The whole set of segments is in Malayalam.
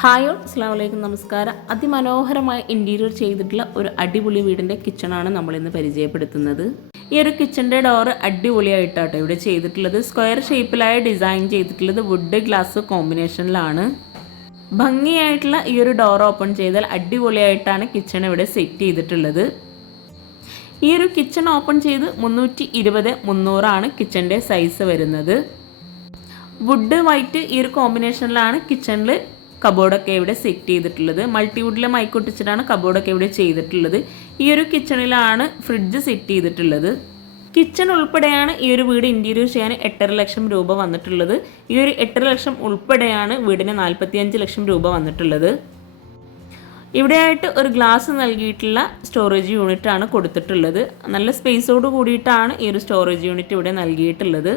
ഹായ് ഓൾ, അസ്സലാമു അലൈക്കും, നമസ്കാരം. അതിമനോഹരമായ ഇൻറ്റീരിയർ ചെയ്തിട്ടുള്ള ഒരു അടിപൊളി വീടിൻ്റെ കിച്ചണാണ് നമ്മളിന്ന് പരിചയപ്പെടുത്തുന്നത്. ഈ ഒരു കിച്ചൻ്റെ ഡോറ് അടിപൊളിയായിട്ടാട്ടോ ഇവിടെ ചെയ്തിട്ടുള്ളത്. സ്ക്വയർ ഷേപ്പിലായ ഡിസൈൻ ചെയ്തിട്ടുള്ളത് വുഡ് ഗ്ലാസ് കോമ്പിനേഷനിലാണ്. ഭംഗിയായിട്ടുള്ള ഈ ഒരു ഡോർ ഓപ്പൺ ചെയ്താൽ അടിപൊളിയായിട്ടാണ് കിച്ചൺ ഇവിടെ സെറ്റ് ചെയ്തിട്ടുള്ളത്. ഈ ഒരു കിച്ചൺ ഓപ്പൺ ചെയ്ത് 320-300 കിച്ചൻ്റെ സൈസ് വരുന്നത്. വുഡ് വൈറ്റ് ഈ ഒരു കോമ്പിനേഷനിലാണ് കിച്ചണിൽ കബോർഡൊക്കെ ഇവിടെ സെറ്റ് ചെയ്തിട്ടുള്ളത്. മൾട്ടിവുഡിലെ മൈക്കൊട്ടിച്ചിട്ടാണ് കബോർഡൊക്കെ ഇവിടെ ചെയ്തിട്ടുള്ളത്. ഈ ഒരു കിച്ചണിലാണ് ഫ്രിഡ്ജ് സെറ്റ് ചെയ്തിട്ടുള്ളത്. കിച്ചൺ ഉൾപ്പെടെയാണ് ഈ ഒരു വീട് ഇൻറ്റീരിയർ ചെയ്യാൻ 8.5 ലക്ഷം രൂപ വന്നിട്ടുള്ളത്. ഈ ഒരു 8.5 ലക്ഷം ഉൾപ്പെടെയാണ് വീടിന് 45 ലക്ഷം രൂപ വന്നിട്ടുള്ളത്. ഇവിടെയായിട്ട് ഒരു ഗ്ലാസ് നൽകിയിട്ടുള്ള സ്റ്റോറേജ് യൂണിറ്റ് ആണ് കൊടുത്തിട്ടുള്ളത്. നല്ല സ്പേസോട് കൂടിയിട്ടാണ് ഈ ഒരു സ്റ്റോറേജ് യൂണിറ്റ് ഇവിടെ നൽകിയിട്ടുള്ളത്.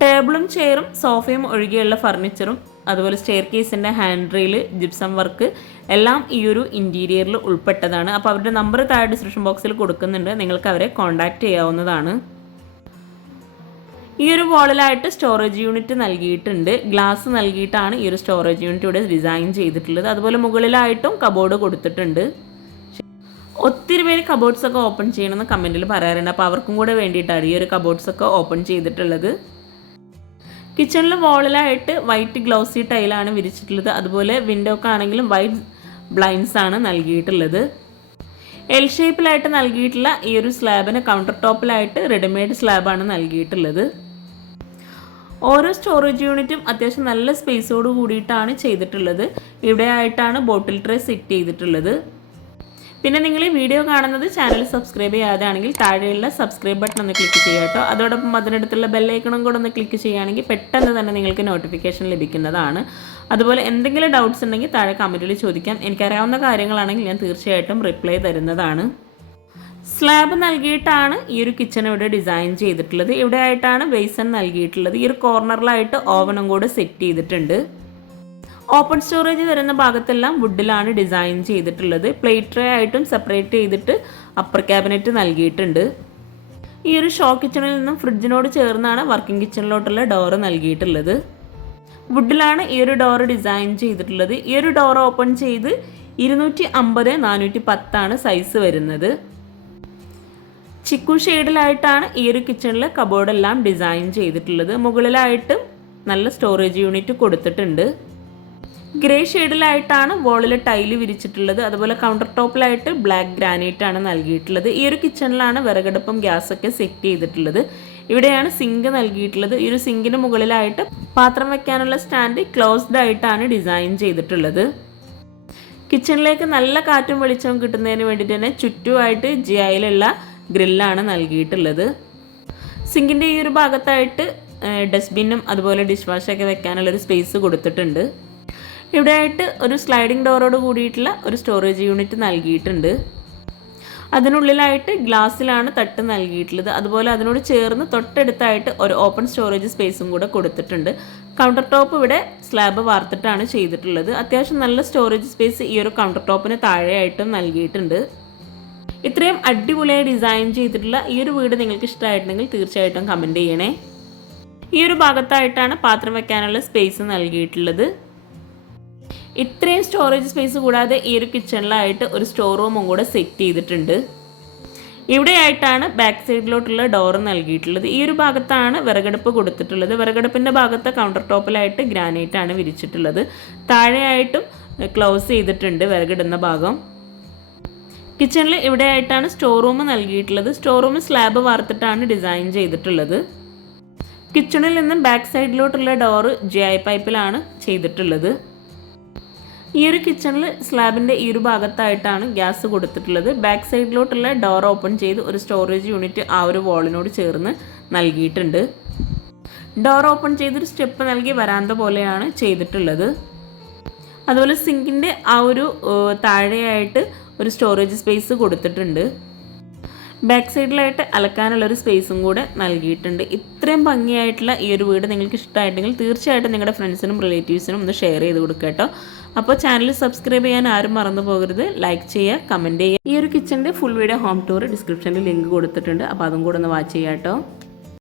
ടേബിളും ചെയറും സോഫയും ഒഴികെയുള്ള ഫർണിച്ചറും അതുപോലെ സ്റ്റെയർ കേസിൻ്റെ ഹാൻഡ് റെയിൽ, ജിപ്സം വർക്ക് എല്ലാം ഈ ഒരു ഇൻറ്റീരിയറിൽ ഉൾപ്പെട്ടതാണ്. അപ്പോൾ അവരുടെ നമ്പർ താഴെ ഡിസ്ക്രിപ്ഷൻ ബോക്സിൽ കൊടുക്കുന്നുണ്ട്, നിങ്ങൾക്ക് അവരെ കോൺടാക്റ്റ് ചെയ്യാവുന്നതാണ്. ഈ ഒരു വാളിലായിട്ട് സ്റ്റോറേജ് യൂണിറ്റ് നൽകിയിട്ടുണ്ട്. ഗ്ലാസ് നൽകിയിട്ടാണ് ഈ ഒരു സ്റ്റോറേജ് യൂണിറ്റ് ഇവിടെ ഡിസൈൻ ചെയ്തിട്ടുള്ളത്. അതുപോലെ മുകളിലായിട്ടും കബോർഡ് കൊടുത്തിട്ടുണ്ട്. ഒത്തിരി പേര് കബോർഡ്സൊക്കെ ഓപ്പൺ ചെയ്യണമെന്ന് കമൻറ്റിൽ പറയാറുണ്ട്. അപ്പോൾ അവർക്കും കൂടെ വേണ്ടിയിട്ടാണ് ഈ ഒരു കബോർഡ്സൊക്കെ ഓപ്പൺ ചെയ്തിട്ടുള്ളത്. കിച്ചണിൽ വാളിലായിട്ട് വൈറ്റ് ഗ്ലോസി ടൈലാണ് വിരിച്ചിട്ടുള്ളത്. അതുപോലെ വിൻഡോക്ക് ആണെങ്കിലും വൈറ്റ് ബ്ലൈൻഡ്സ് ആണ് നൽകിയിട്ടുള്ളത്. എൽ ഷേപ്പിലായിട്ട് നൽകിയിട്ടുള്ള ഈ ഒരു സ്ലാബിന് കൗണ്ടർ ടോപ്പിലായിട്ട് റെഡിമെയ്ഡ് സ്ലാബാണ് നൽകിയിട്ടുള്ളത്. ഓരോ സ്റ്റോറേജ് യൂണിറ്റും അത്യാവശ്യം നല്ല സ്പേസോട് കൂടിയിട്ടാണ് ചെയ്തിട്ടുള്ളത്. ഇവിടെ ആയിട്ടാണ് ബോട്ടിൽ ട്രേ സെറ്റ് ചെയ്തിട്ടുള്ളത്. പിന്നെ നിങ്ങൾ ഈ വീഡിയോ കാണുന്നത് ചാനൽ സബ്സ്ക്രൈബ് ചെയ്യാതെയാണെങ്കിൽ താഴെയുള്ള സബ്സ്ക്രൈബ് ബട്ടൺ ഒന്ന് ക്ലിക്ക് ചെയ്യുക കേട്ടോ. അതോടൊപ്പം അതിനടുത്തുള്ള ബെല്ലൈക്കണും കൂടെ ഒന്ന് ക്ലിക്ക് ചെയ്യുകയാണെങ്കിൽ പെട്ടെന്ന് തന്നെ നിങ്ങൾക്ക് നോട്ടിഫിക്കേഷൻ ലഭിക്കുന്നതാണ്. അതുപോലെ എന്തെങ്കിലും ഡൗട്ട്സ് ഉണ്ടെങ്കിൽ താഴെ കമൻറ്റിൽ ചോദിക്കാം. എനിക്കറിയാവുന്ന കാര്യങ്ങളാണെങ്കിൽ ഞാൻ തീർച്ചയായിട്ടും റിപ്ലൈ തരുന്നതാണ്. സ്ലാബ് നൽകിയിട്ടാണ് ഈ ഒരു കിച്ചൺ ഇവിടെ ഡിസൈൻ ചെയ്തിട്ടുള്ളത്. ഇവിടെ ആയിട്ടാണ് ബേസൺ നൽകിയിട്ടുള്ളത്. ഈ ഒരു കോർണറിലായിട്ട് ഓവനും കൂടെ സെറ്റ് ചെയ്തിട്ടുണ്ട്. ഓപ്പൺ സ്റ്റോറേജ് വരുന്ന ഭാഗത്തെല്ലാം വുഡിലാണ് ഡിസൈൻ ചെയ്തിട്ടുള്ളത്. പ്ലേറ്റ് ട്രേ ആയിട്ടും സെപ്പറേറ്റ് ചെയ്തിട്ട് അപ്പർ ക്യാബിനറ്റ് നൽകിയിട്ടുണ്ട്. ഈ ഒരു ഷോ കിച്ചണിൽ നിന്നും ഫ്രിഡ്ജിനോട് ചേർന്നാണ് വർക്കിംഗ് കിച്ചണിലോട്ടുള്ള ഡോറ് നൽകിയിട്ടുള്ളത്. വുഡിലാണ് ഈ ഒരു ഡോറ് ഡിസൈൻ ചെയ്തിട്ടുള്ളത്. ഈ ഒരു ഡോർ ഓപ്പൺ ചെയ്ത് 250-410 സൈസ് വരുന്നത്. ചിക്കു ഷെയ്ഡിലായിട്ടാണ് ഈ ഒരു കിച്ചണിലെ കബോർഡെല്ലാം ഡിസൈൻ ചെയ്തിട്ടുള്ളത്. മുകളിലായിട്ടും നല്ല സ്റ്റോറേജ് യൂണിറ്റ് കൊടുത്തിട്ടുണ്ട്. ഗ്രേ ഷെയ്ഡിലായിട്ടാണ് വോളിൽ ടൈല് വിരിച്ചിട്ടുള്ളത്. അതുപോലെ കൗണ്ടർ ടോപ്പിലായിട്ട് ബ്ലാക്ക് ഗ്രാനൈറ്റ് ആണ് നൽകിയിട്ടുള്ളത്. ഈ ഒരു കിച്ചണിലാണ് വിറകടുപ്പും ഗ്യാസൊക്കെ സെറ്റ് ചെയ്തിട്ടുള്ളത്. ഇവിടെയാണ് സിങ്ക് നൽകിയിട്ടുള്ളത്. ഈ ഒരു സിങ്കിന് മുകളിലായിട്ട് പാത്രം വെക്കാനുള്ള സ്റ്റാൻഡ് ക്ലോസ്ഡ് ആയിട്ടാണ് ഡിസൈൻ ചെയ്തിട്ടുള്ളത്. കിച്ചണിലേക്ക് നല്ല കാറ്റും വെളിച്ചവും കിട്ടുന്നതിന് വേണ്ടിയിട്ട് തന്നെ ചുറ്റുമായിട്ട് ജിഐയിലുള്ള ഗ്രില്ലാണ് നൽകിയിട്ടുള്ളത്. സിങ്കിൻ്റെ ഈ ഒരു ഭാഗത്തായിട്ട് ഡസ്റ്റ്ബിന്നും അതുപോലെ ഡിഷ് വാഷൊക്കെ വെക്കാനുള്ളൊരു സ്പേസ് കൊടുത്തിട്ടുണ്ട്. ഇവിടെയായിട്ട് ഒരു സ്ലൈഡിംഗ് ഡോറോട് കൂടിയിട്ടുള്ള ഒരു സ്റ്റോറേജ് യൂണിറ്റ് നൽകിയിട്ടുണ്ട്. അതിനുള്ളിലായിട്ട് ഗ്ലാസ്സിലാണ് തട്ട് നൽകിയിട്ടുള്ളത്. അതുപോലെ അതിനോട് ചേർന്ന് തൊട്ടടുത്തായിട്ട് ഒരു ഓപ്പൺ സ്റ്റോറേജ് സ്പേസും കൂടെ കൊടുത്തിട്ടുണ്ട്. കൗണ്ടർ ടോപ്പ് ഇവിടെ സ്ലാബ് വാർത്തിട്ടാണ് ചെയ്തിട്ടുള്ളത്. അത്യാവശ്യം നല്ല സ്റ്റോറേജ് സ്പേസ് ഈ ഒരു കൗണ്ടർ ടോപ്പിന് താഴെയായിട്ടും നൽകിയിട്ടുണ്ട്. ഇത്രയും അടിപൊളിയായി ഡിസൈൻ ചെയ്തിട്ടുള്ള ഈ ഒരു വീട് നിങ്ങൾക്ക് ഇഷ്ടമായിട്ടുണ്ടെങ്കിൽ തീർച്ചയായിട്ടും കമൻറ്റ് ചെയ്യണേ. ഈ ഒരു ഭാഗത്തായിട്ടാണ് പാത്രം വെക്കാനുള്ള സ്പേസ് നൽകിയിട്ടുള്ളത്. ഇത്രയും സ്റ്റോറേജ് സ്പേസ് കൂടാതെ ഈ ഒരു കിച്ചണിലായിട്ട് ഒരു സ്റ്റോർ റൂമും കൂടെ സെറ്റ് ചെയ്തിട്ടുണ്ട്. ഇവിടെയായിട്ടാണ് ബാക്ക് സൈഡിലോട്ടുള്ള ഡോർ നൽകിയിട്ടുള്ളത്. ഈ ഒരു ഭാഗത്താണ് വിറകടുപ്പ് കൊടുത്തിട്ടുള്ളത്. വിറകടുപ്പിൻ്റെ ഭാഗത്ത് കൗണ്ടർ ടോപ്പിലായിട്ട് ഗ്രാനൈറ്റ് ആണ് വിരിച്ചിട്ടുള്ളത്. താഴെയായിട്ടും ക്ലോസ് ചെയ്തിട്ടുണ്ട് വിറകിടുന്ന ഭാഗം. കിച്ചണിൽ ഇവിടെയായിട്ടാണ് സ്റ്റോർ റൂം നൽകിയിട്ടുള്ളത്. സ്റ്റോർ റൂം സ്ലാബ് വാർത്തിട്ടാണ് ഡിസൈൻ ചെയ്തിട്ടുള്ളത്. കിച്ചണിൽ നിന്നും ബാക്ക് സൈഡിലോട്ടുള്ള ഡോറ് GI പൈപ്പിലാണ് ചെയ്തിട്ടുള്ളത്. ഈ ഒരു കിച്ചണിൽ സ്ലാബിൻ്റെ ഈ ഒരു ഭാഗത്തായിട്ടാണ് ഗ്യാസ് കൊടുത്തിട്ടുള്ളത്. ബാക്ക് സൈഡിലോട്ടുള്ള ഡോർ ഓപ്പൺ ചെയ്ത് ഒരു സ്റ്റോറേജ് യൂണിറ്റ് ആ ഒരു വാളിനോട് ചേർന്ന് നൽകിയിട്ടുണ്ട്. ഡോർ ഓപ്പൺ ചെയ്തൊരു സ്റ്റെപ്പ് നൽകി വരാന്ത പോലെയാണ് ചെയ്തിട്ടുള്ളത്. അതുപോലെ സിങ്കിൻ്റെ ആ ഒരു താഴെയായിട്ട് ഒരു സ്റ്റോറേജ് സ്പേസ് കൊടുത്തിട്ടുണ്ട്. ബാക്ക് സൈഡിലായിട്ട് അലക്കാനുള്ളൊരു സ്പേസും കൂടെ നൽകിയിട്ടുണ്ട്. ഇത്രയും ഭംഗിയായിട്ടുള്ള ഈ ഒരു വീട് നിങ്ങൾക്ക് ഇഷ്ടമായിട്ടുണ്ടെങ്കിൽ തീർച്ചയായിട്ടും നിങ്ങളുടെ ഫ്രണ്ട്സിനും റിലേറ്റീവ്സിനും ഒന്ന് ഷെയർ ചെയ്ത് കൊടുക്കുക കേട്ടോ. അപ്പോൾ ചാനൽ സബ്സ്ക്രൈബ് ചെയ്യാൻ ആരും മറന്നു പോകരുത്. ലൈക്ക് ചെയ്യുക, കമൻറ്റ് ചെയ്യുക. ഈ ഒരു കിച്ചണിൻ്റെ ഫുൾ വീഡിയോ ഹോം ടൂർ ഡിസ്ക്രിപ്ഷനിൽ ലിങ്ക് കൊടുത്തിട്ടുണ്ട്. അപ്പോൾ അതും കൂടെ ഒന്ന് വാച്ച് ചെയ്യാം കേട്ടോ.